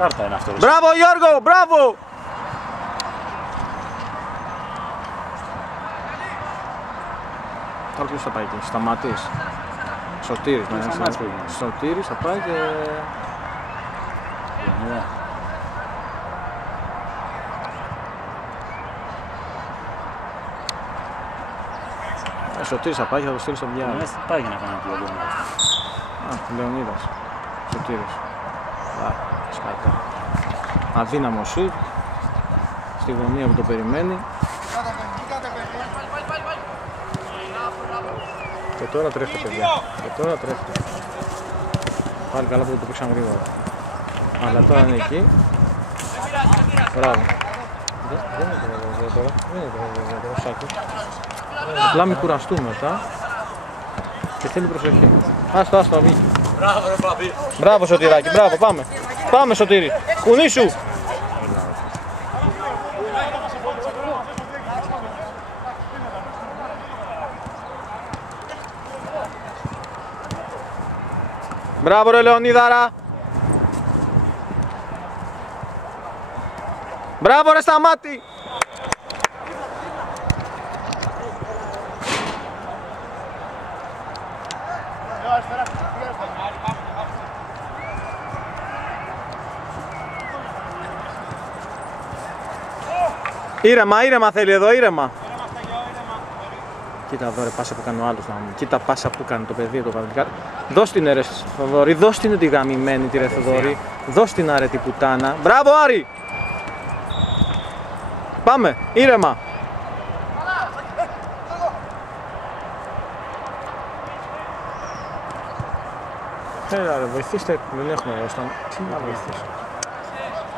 Κάρτα είναι αυτό. Μπράβο Γιώργο, μπράβο! Τώρα ποιος θα πάει εκεί, Σταματής. Σωτήρης, Σωτήρης θα πάει και... Σωτήρης θα πάει και θα το στείλει στον Διάλο. Πάει και να κάνει το Λεωνίδας. Σωτήρης. Σκατά. Αδύναμο σουτ. Στη γωνία που το περιμένει. Και τώρα τρέχει παιδιά. Και τώρα τρέχει. Πάλι καλά που το παίξαμε γρήγορα. Αλλά τώρα είναι εκεί. Μπράβο. Δεν είναι τώρα. Δεν είναι τώρα. Σάκη. Απλά μην κουραστούμε μετά. Και θέλει προσοχή. Άστο, βγήκε. Μπράβο ρε Παπί. Μπράβο Σωτηράκη, μπράβο, πάμε. Πάμε Σωτήρη. Κουνήσου. Μπράβο ρε Λεωνίδαρα. Μπράβο ρε Σταμάτη. Ήρεμα θέλει εδώ, ήρεμα. Κοίτα εδώ ρε πάσα που κάνει ο άλλος να μου. Κοίτα πάσα που κάνει το παιδί το Παδελικά. Δώσ' την ρε Θοδωρή, δώσ' την τη γαμημένη τη ρε Θοδωρή. Δώσ' την άρε τη πουτάνα. Μπράβο Άρη! Πάμε, ήρεμα. Έλα ρε, βοηθήστε, δεν έχουμε ρώστα. Τι να βοηθήσω.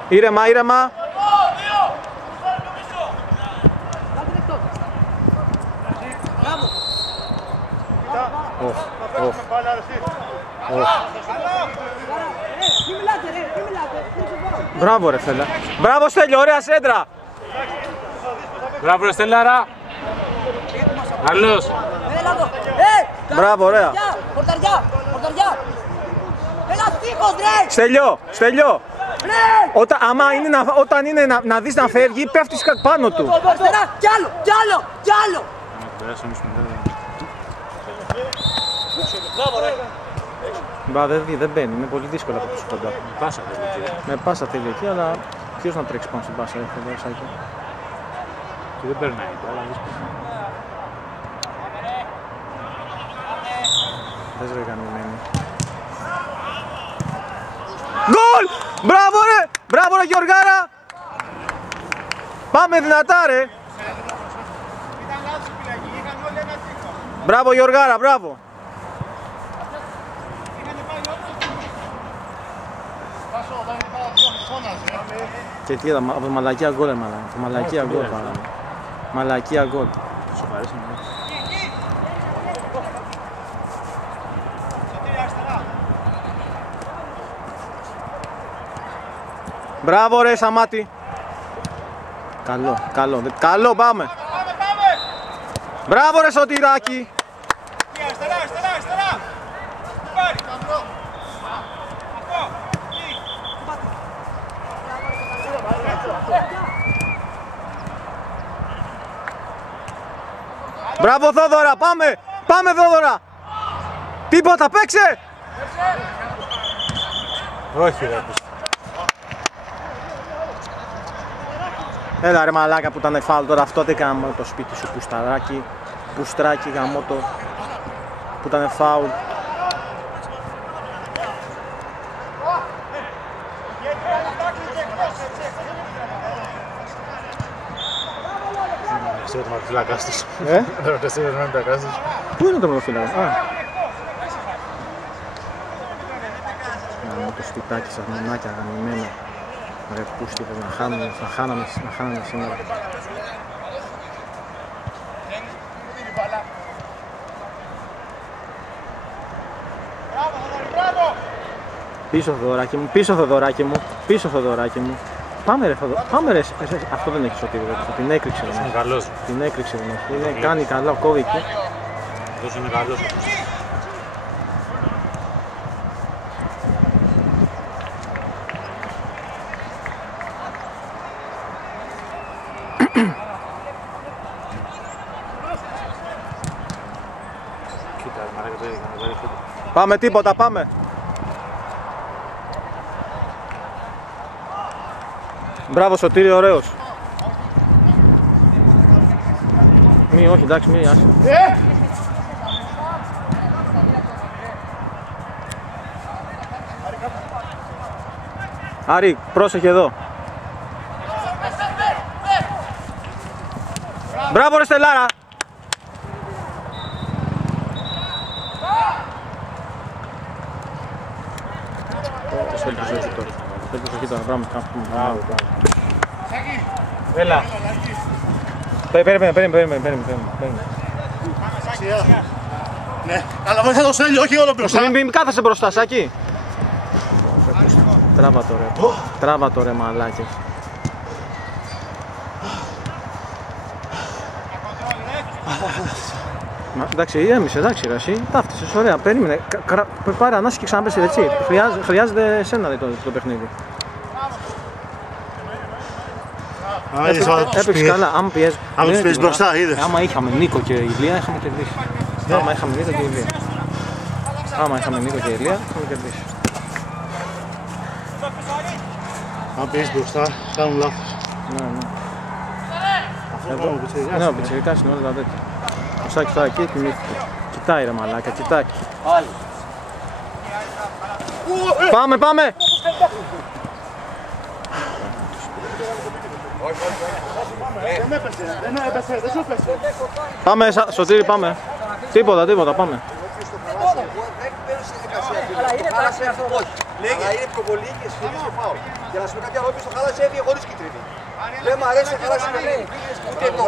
Ήρεμα. Μπράβο ρε Στέλλα. Μπράβο Στέλιο, ωραία σέντρα. Μπράβο ρε Στέλλαρα. Καλός. Μπράβο, ωραία. Πορταριά. Έλα στίχος ρε. Στέλιο. Όταν είναι να δεις να φεύγει, πέφτεις πάνω του. Κι άλλο. Μπα, δεν μπαίνει, είναι πολύ δύσκολο από τους κοντά. Με πάσα θέλει εκεί, αλλά ποιος να τρέξει πάνω στην πάσα, Σάκη. Και δεν περνάει, αλλά δύσκολο. Δες ρε γαμημένη. Γκολ! Μπράβο ρε Γιωργάρα! Πάμε δυνατά ρε! Μπράβο Γιωργάρα, μπράβο! Και τι είδα, από μαλακία γκολ μαλακία γκολ. Σου αρέσει να δεις. Μπράβο ρε Σαμάτη. Καλό, πάμε. Μπράβο ρε Σωτηράκη. Αριστερά. Μπράβο Θόδωρα, πάμε Θόδωρα. Τίποτα, παίξε. Όχι ρε. Έλα ρε μαλάκα που ήταν φάουλ τώρα, αυτό δεν έκανα το σπίτι σου πουστράκι γαμώτο που ήταν φάουλ. Εσύ το τερματοφύλακας τους. Πού είναι το τερματοφύλακας? Το σπιτάκι σας, μηνάκια γαμημένα. Ρε πούστη, να χάναμε σήμερα. Πίσω Θοδωράκι μου. Πάμε ρε, αυτό δεν έχει σωτήρι, την έκρηξε Είναι καλός. δεν έχει, κάνει καλά, κόβει εκεί. Αυτός είναι καλός. Κοίτα, μαλάκα το έκανε. Πάμε τίποτα, πάμε. Μπράβο Σωτήρη, ωραίος. Μη, όχι, εντάξει, μη, άσε. Άρη, πρόσεχε εδώ. Μπράβο ρε Στελάρα. Θέλει προσοχή τώρα. Θέλει προσοχή τώρα, πράγμα. Έλα. Περίμενε. Ναι, αλλά βοήθα το Στέλιο, όχι όλο μπροστά. Μην κάθεσαι μπροστά, Σάκη. Τράβα το ρε μαλάκες. Εντάξει, ήρεμησε, εντάξει ρε εσύ, ταύτισες, ωραία, περίμενε. Πάρε ανάση και ξαναπέσει έτσι. Χρειάζεται εσένα το παιχνίδι. Έπαιξε καλά, άμα πιέζει. Άμα τους πιέζεις μπροστά, είδες. Άμα είχαμε Νίκο και Ηλία, είχαμε κερδίσει. Άμα είχαμε Νίκο και Ηλία. Είχαμε κερδίσει. Αν πιέζεις μπροστά, κάνουν λάθος. Ναι. Αυτό ο Πιτσιρικάς. Ναι, ο Πιτσιρικάς είναι όλα τέτοια. Ο Σάκης τώρα εκεί κοιμήθηκε. Κοιτάει ρε μαλάκα, κοιτάει. Πάμε! Δεν έπεσε, δεν σου έπεσε. Πάμε, Σωτήρη, πάμε. Τίποτα, πάμε. Αλλά είναι χάλασε αυτό. Αλλά είναι προβολή και σχεδόν στο φάουλ. Για να σου πω κάτι άλλο, όποιος το χάλασε έφυγε χωρίς κίτρινη. Δεν μ' αρέσει να χάλασε ούτε εδώ.